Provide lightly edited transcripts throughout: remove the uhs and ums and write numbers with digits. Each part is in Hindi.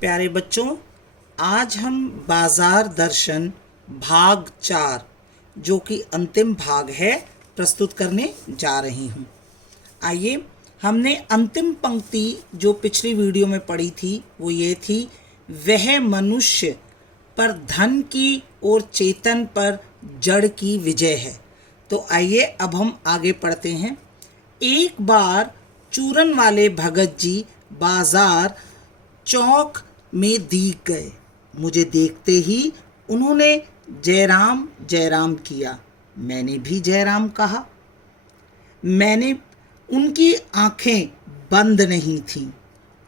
प्यारे बच्चों, आज हम बाजार दर्शन भाग 4 जो कि अंतिम भाग है प्रस्तुत करने जा रही हूँ। आइए, हमने अंतिम पंक्ति जो पिछली वीडियो में पढ़ी थी वो ये थी, वह मनुष्य पर धन की और चेतन पर जड़ की विजय है। तो आइए अब हम आगे पढ़ते हैं। एक बार चूरन वाले भगत जी बाजार चौक में दिख गए। मुझे देखते ही उन्होंने जयराम जयराम किया। मैंने भी जयराम कहा। मैंने उनकी आंखें बंद नहीं थीं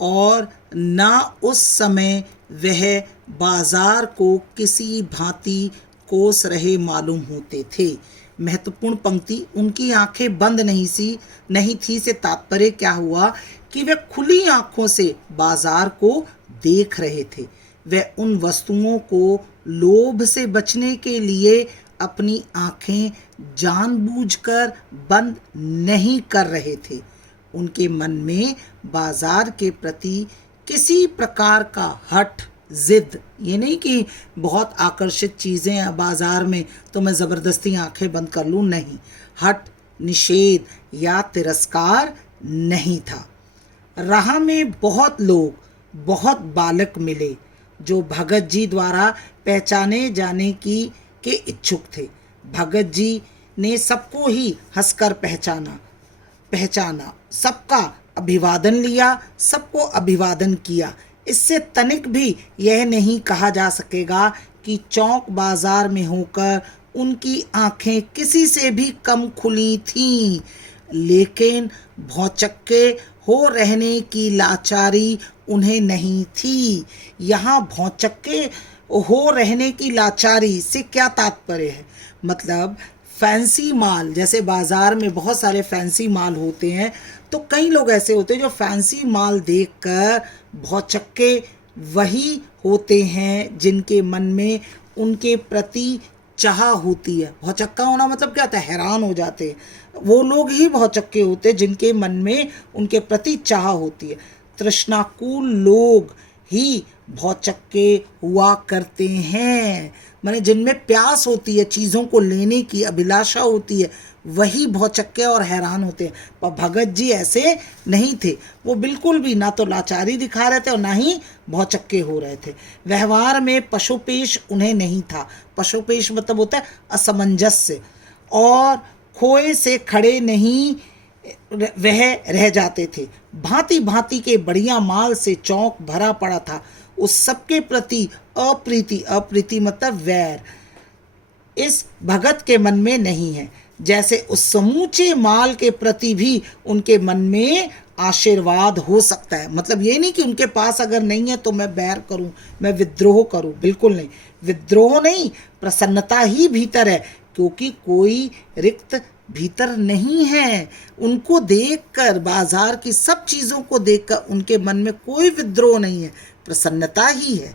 और ना उस समय वह बाजार को किसी भांति कोस रहे मालूम होते थे। महत्वपूर्ण पंक्ति, उनकी आंखें बंद नहीं थी से तात्पर्य क्या हुआ कि वे खुली आंखों से बाजार को देख रहे थे। वे उन वस्तुओं को लोभ से बचने के लिए अपनी आंखें जानबूझकर बंद नहीं कर रहे थे। उनके मन में बाजार के प्रति किसी प्रकार का हठ, जिद, ये नहीं कि बहुत आकर्षित चीज़ें हैं बाजार में तो मैं ज़बरदस्ती आंखें बंद कर लूँ, नहीं, हठ, निषेध या तिरस्कार नहीं था। राह में बहुत लोग, बहुत बालक मिले जो भगत जी द्वारा पहचाने जाने के इच्छुक थे। भगत जी ने सबको ही हंसकर पहचाना, सबका अभिवादन लिया, सबको अभिवादन किया। इससे तनिक भी यह नहीं कहा जा सकेगा कि चौक बाजार में होकर उनकी आंखें किसी से भी कम खुली थीं, लेकिन भौचक्के हो रहने की लाचारी उन्हें नहीं थी। यहाँ भौचक्के हो रहने की लाचारी से क्या तात्पर्य है? मतलब फैंसी माल, जैसे बाज़ार में बहुत सारे फैंसी माल होते हैं, तो कई लोग ऐसे होते हैं जो फैंसी माल देखकर भौचक्के वही होते हैं जिनके मन में उनके प्रति चाह होती है। भौचक्का होना मतलब क्या होता है? हैरान हो जाते हैं। वो लोग ही भौचक्के होते हैं जिनके मन में उनके प्रति चाह होती है। तृष्णाकुल लोग ही भौचक्के हुआ करते हैं, माने जिनमें प्यास होती है, चीज़ों को लेने की अभिलाषा होती है, वही भौचक्के और हैरान होते हैं। पर भगत जी ऐसे नहीं थे। वो बिल्कुल भी ना तो लाचारी दिखा रहे थे और ना ही भौचक्के हो रहे थे। व्यवहार में पशुपेश उन्हें नहीं था। पशुपेश मतलब होता है असमंजस्य, और खोए से खड़े नहीं वह रह जाते थे। भांति भांति के बढ़िया माल से चौक भरा पड़ा था। उस सबके प्रति अप्रीति मतलब वैर इस भगत के मन में नहीं है, जैसे उस समूचे माल के प्रति भी उनके मन में आशीर्वाद हो सकता है। मतलब ये नहीं कि उनके पास अगर नहीं है तो मैं बैर करूं, मैं विद्रोह करूं, बिल्कुल नहीं। विद्रोह नहीं, प्रसन्नता ही भीतर है, क्योंकि कोई रिक्त भीतर नहीं है। उनको देखकर, बाजार की सब चीज़ों को देखकर उनके मन में कोई विद्रोह नहीं है, प्रसन्नता ही है।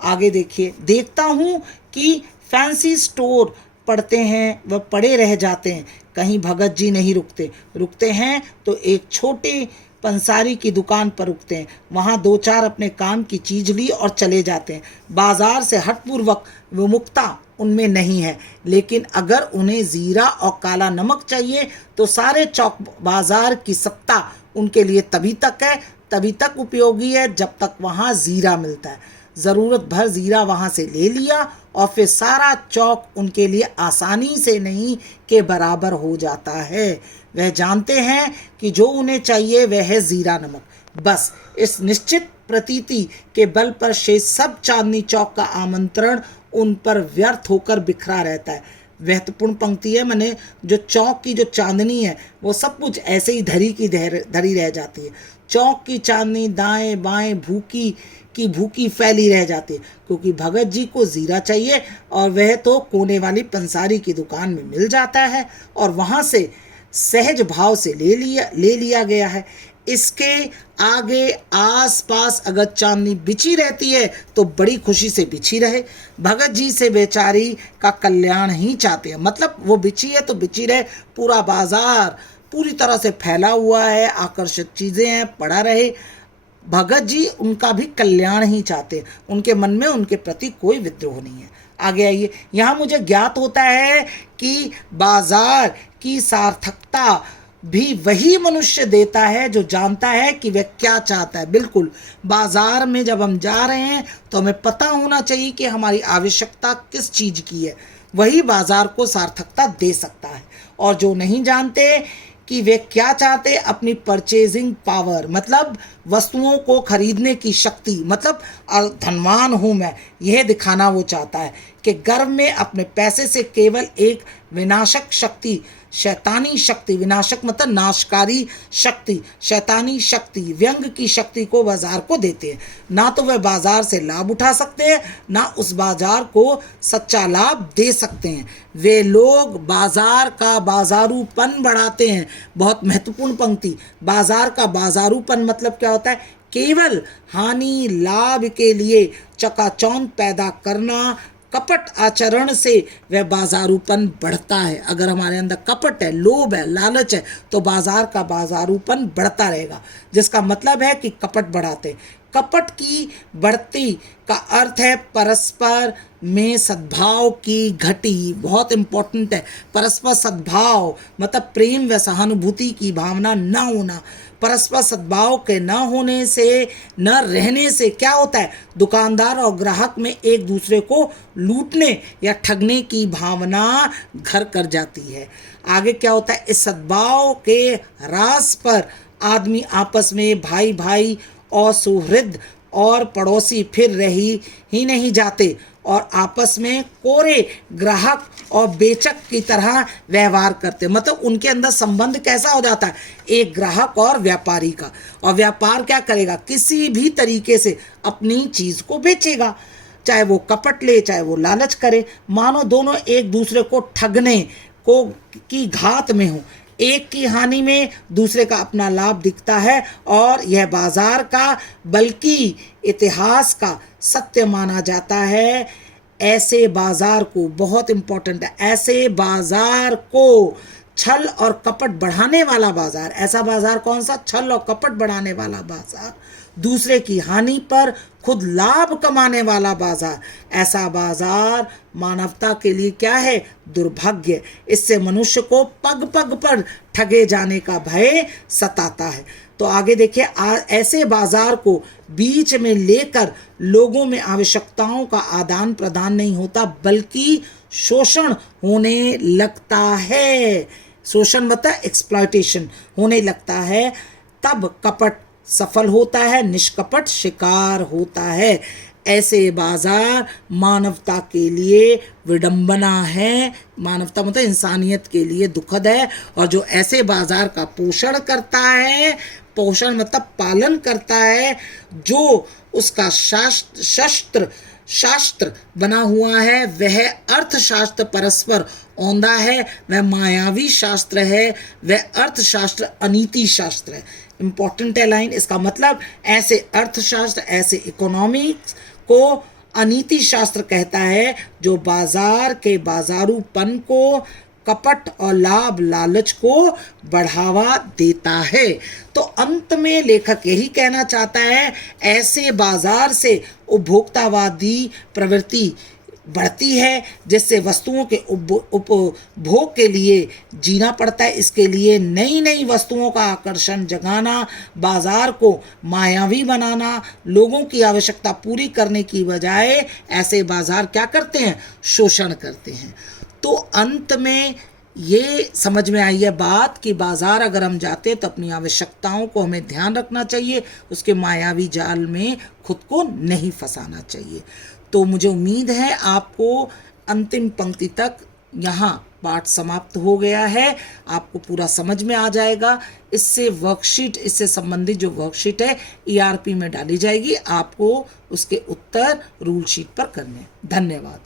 आगे देखिए, देखता हूँ कि फैंसी स्टोर पढ़ते हैं वह पड़े रह जाते हैं, कहीं भगत जी नहीं रुकते हैं तो एक छोटे पंसारी की दुकान पर रुकते हैं, वहाँ दो चार अपने काम की चीज़ ली और चले जाते हैं। बाजार से हठपूर्वक विमुखता उनमें नहीं है, लेकिन अगर उन्हें ज़ीरा और काला नमक चाहिए तो सारे चौक बाजार की सत्ता उनके लिए तभी तक उपयोगी है जब तक वहाँ ज़ीरा मिलता है। ज़रूरत भर ज़ीरा वहाँ से ले लिया और फिर सारा चौक उनके लिए आसानी से नहीं के बराबर हो जाता है। वह जानते हैं कि जो उन्हें चाहिए वह है ज़ीरा नमक। बस इस निश्चित प्रतीति के बल पर शेष सब चांदनी चौक का आमंत्रण उन पर व्यर्थ होकर बिखरा रहता है। महत्वपूर्ण पंक्ति है, मैंने जो चौक की जो चांदनी है वो सब कुछ ऐसे ही धरी रह जाती है। चौक की चांदनी दाएं बाएं भूखी फैली रह जाती है, क्योंकि भगत जी को ज़ीरा चाहिए और वह तो कोने वाली पंसारी की दुकान में मिल जाता है और वहाँ से सहज भाव से ले लिया गया है। इसके आगे आसपास अगर चांदनी बिछी रहती है तो बड़ी खुशी से बिछी रहे। भगत जी से बेचारी का कल्याण ही चाहते हैं, मतलब वो बिछी है तो बिछी रहे। पूरा बाजार पूरी तरह से फैला हुआ है, आकर्षक चीज़ें हैं, पड़ा रहे। भगत जी उनका भी कल्याण ही चाहते हैं, उनके मन में उनके प्रति कोई विद्रोह नहीं है। आगे आइए, यहाँ मुझे ज्ञात होता है कि बाजार की सार्थकता भी वही मनुष्य देता है जो जानता है कि वह क्या चाहता है। बिल्कुल, बाजार में जब हम जा रहे हैं तो हमें पता होना चाहिए कि हमारी आवश्यकता किस चीज़ की है, वही बाजार को सार्थकता दे सकता है। और जो नहीं जानते कि वे क्या चाहते, अपनी परचेजिंग पावर मतलब वस्तुओं को खरीदने की शक्ति, मतलब धनवान हूँ मैं, यह दिखाना वो चाहता है कि गर्व में अपने पैसे से केवल एक विनाशक शक्ति, शैतानी शक्ति, विनाशक मतलब नाशकारी शक्ति, शैतानी शक्ति, व्यंग की शक्ति को बाजार को देते हैं। ना तो वह बाजार से लाभ उठा सकते हैं, ना उस बाजार को सच्चा लाभ दे सकते हैं। वे लोग बाजार का बाजारूपन बढ़ाते हैं। बहुत महत्वपूर्ण पंक्ति, बाजार का बाजारूपन मतलब क्या होता है? केवल हानि लाभ के लिए चकाचौंध पैदा करना। कपट आचरण से वह बाजारूपन बढ़ता है। अगर हमारे अंदर कपट है, लोभ है, लालच है, तो बाजार का बाजारूपन बढ़ता रहेगा, जिसका मतलब है कि कपट बढ़ाते। कपट की बढ़ती का अर्थ है परस्पर में सद्भाव की घटी। बहुत इंपॉर्टेंट है, परस्पर सद्भाव मतलब प्रेम व सहानुभूति की भावना न होना। परस्पर सद्भाव के न होने से, न रहने से क्या होता है? दुकानदार और ग्राहक में एक दूसरे को लूटने या ठगने की भावना घर कर जाती है। आगे क्या होता है? इस सद्भाव के ह्रास पर आदमी आपस में भाई भाई और सुहृद और पड़ोसी फिर रही ही नहीं जाते और आपस में कोरे ग्राहक और बेचक की तरह व्यवहार करते। मतलब उनके अंदर संबंध कैसा हो जाता है? एक ग्राहक और व्यापारी का। और व्यापार क्या करेगा? किसी भी तरीके से अपनी चीज़ को बेचेगा, चाहे वो कपट ले, चाहे वो लालच करे। मानो दोनों एक दूसरे को ठगने को की घात में हो, एक की हानि में दूसरे का अपना लाभ दिखता है। और यह बाजार का बल्कि इतिहास का सत्य माना जाता है। ऐसे बाजार को, बहुत इम्पोर्टेंट है, ऐसे बाजार को छल और कपट बढ़ाने वाला बाजार। ऐसा बाजार कौन सा? छल और कपट बढ़ाने वाला बाजार। दूसरे की हानि पर खुद लाभ कमाने वाला बाजार। ऐसा बाजार मानवता के लिए क्या है? दुर्भाग्य। इससे मनुष्य को पग पग पर ठगे जाने का भय सताता है। तो आगे देखिए, ऐसे बाजार को बीच में लेकर लोगों में आवश्यकताओं का आदान प्रदान नहीं होता, बल्कि शोषण होने लगता है। शोषण मतलब एक्सप्लॉयटेशन होने लगता है। तब कपट सफल होता है, निष्कपट शिकार होता है। ऐसे बाजार मानवता के लिए विडंबना है। मानवता मतलब इंसानियत के लिए दुखद है। और जो ऐसे बाजार का पोषण करता है, पोषण मतलब पालन करता है, जो उसका शास्त्र बना हुआ है, वह अर्थशास्त्र परस्पर औंधा है, वह मायावी शास्त्र है, वह अर्थशास्त्र अनीति शास्त्र है। इंपॉर्टेंट है लाइन। इसका मतलब ऐसे अर्थशास्त्र, ऐसे इकोनॉमिक्स को अनीति शास्त्र कहता है, जो बाजार के बाजारूपन को, कपट और लाभ लालच को बढ़ावा देता है। तो अंत में लेखक यही कहना चाहता है, ऐसे बाजार से उपभोक्तावादी प्रवृत्ति बढ़ती है, जिससे वस्तुओं के उपभोग के लिए जीना पड़ता है। इसके लिए नई नई वस्तुओं का आकर्षण जगाना, बाजार को मायावी बनाना, लोगों की आवश्यकता पूरी करने की बजाय ऐसे बाजार क्या करते हैं? शोषण करते हैं। तो अंत में ये समझ में आई है बात कि बाजार अगर हम जाते तो अपनी आवश्यकताओं को हमें ध्यान रखना चाहिए, उसके मायावी जाल में खुद को नहीं फंसाना चाहिए। तो मुझे उम्मीद है आपको अंतिम पंक्ति तक यहाँ पाठ समाप्त हो गया है, आपको पूरा समझ में आ जाएगा। इससे वर्कशीट, इससे संबंधित जो वर्कशीट है ERP में डाली जाएगी, आपको उसके उत्तर रूल शीट पर करने। धन्यवाद।